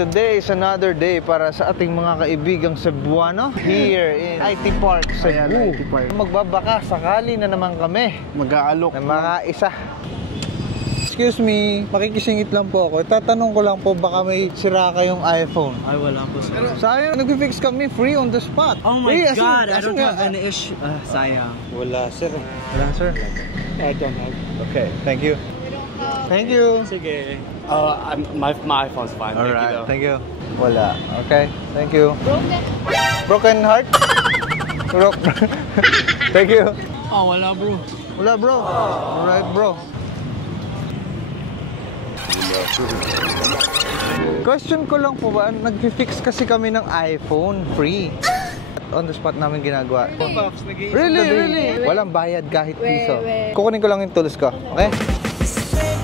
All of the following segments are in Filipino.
today is another day para sa ating mga kaibigang Cebuano here in IT Park, Cebu. Magbabaka sakali na naman kami. Mag-aalok ng mga isa. Excuse me, makikisingit lang po ako. Tatanong ko lang po, baka may sira kayong iPhone. Ay, wala po sir. Sayang, nag-fix kami free on the spot. Oh my God, I don't have an issue. Sayang. Wala sir. Wala sir. I don't know. Okay, thank you. Thank you. Sige. My iPhone's fine. Alright, thank you. Wala. Okay, thank you. Broken heart? Thank you. Oh, wala bro. Wala bro. Alright bro. Question ko lang po ba, nag-fix kasi kami ng iPhone free. On the spot namin ginagawa. Really? Walang bayad kahit piso. Kukunin ko lang yung tools ko. Okay?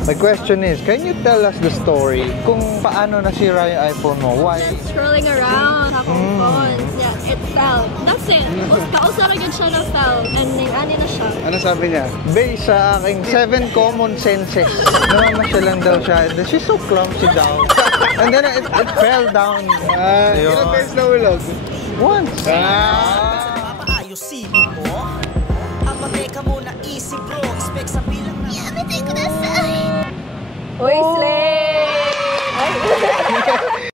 My question is, can you tell us the story kung paano nasira yung iPhone mo? Why? Just scrolling around, akong phone. Yeah, it fell. That's it. Kausa agad siya na fell. And ani na siya. Ano sabi niya? Based sa aking 7 common senses, namamasya lang daw siya. And then she's so clumsy down. And then it fell down. Ilang beses na ulog? Once. Papaayusin mo. Apateka muna, easy bro. Expect sa bilang na. Yamitay ko na sa. Uy, Slay!